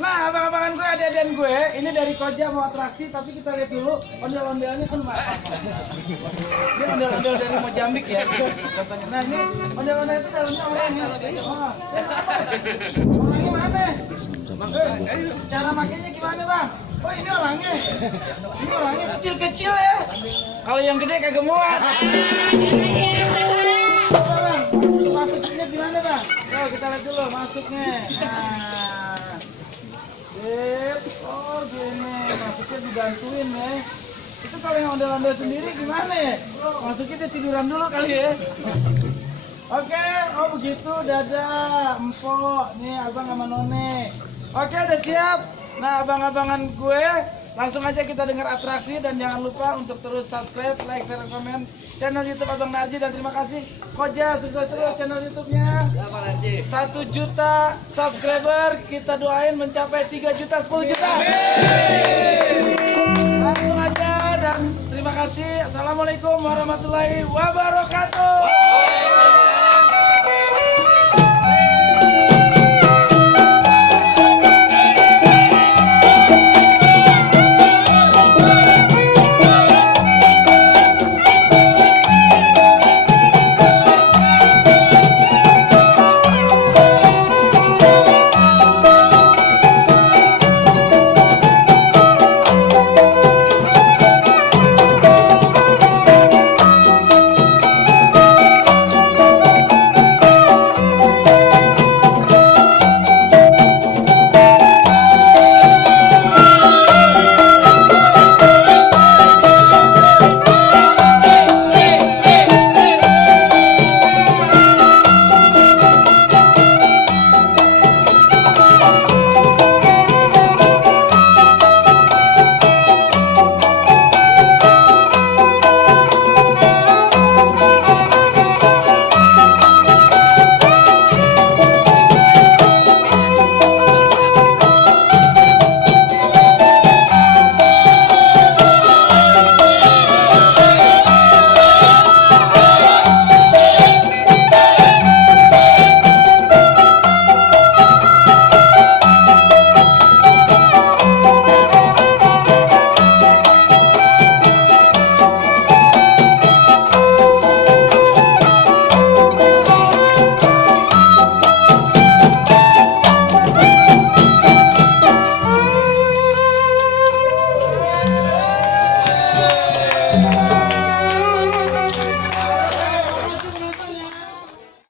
Nah, abang-abangan gue, adik-adikan gue, ini dari Koja mau atraksi, tapi kita lihat dulu ondel-ondelnya kan apa? Ini ondel-ondel dari Mozambik ya, contohnya. Nah, ini ondel-ondel itu dalamnya orangnya. Oh, orangnya mana? Cara makainya gimana, Bang? Oh, ini orangnya. Ini orangnya kecil-kecil ya. Kalau yang gede kagak muat. Bang, masuknya gimana, Bang? Yuk, kita lihat dulu masuknya. Nah. Oh gini, masuknya dibantuin ya. Itu kalau yang ondel-ondel sendiri gimana ya? Masuknya dia tiduran dulu kali ya. Oke, oh begitu, dadah, empok, nih abang sama none. Oke, udah siap. Nah, abang-abangan gue, langsung aja kita dengar atraksi dan jangan lupa untuk terus subscribe, like, share, dan komen channel YouTube Abang Narji dan terima kasih Koja, sukses terus channel YouTube-nya. 1 juta subscriber, kita doain mencapai 3 juta, 10 juta. Langsung aja dan terima kasih. Assalamualaikum warahmatullahi wabarakatuh.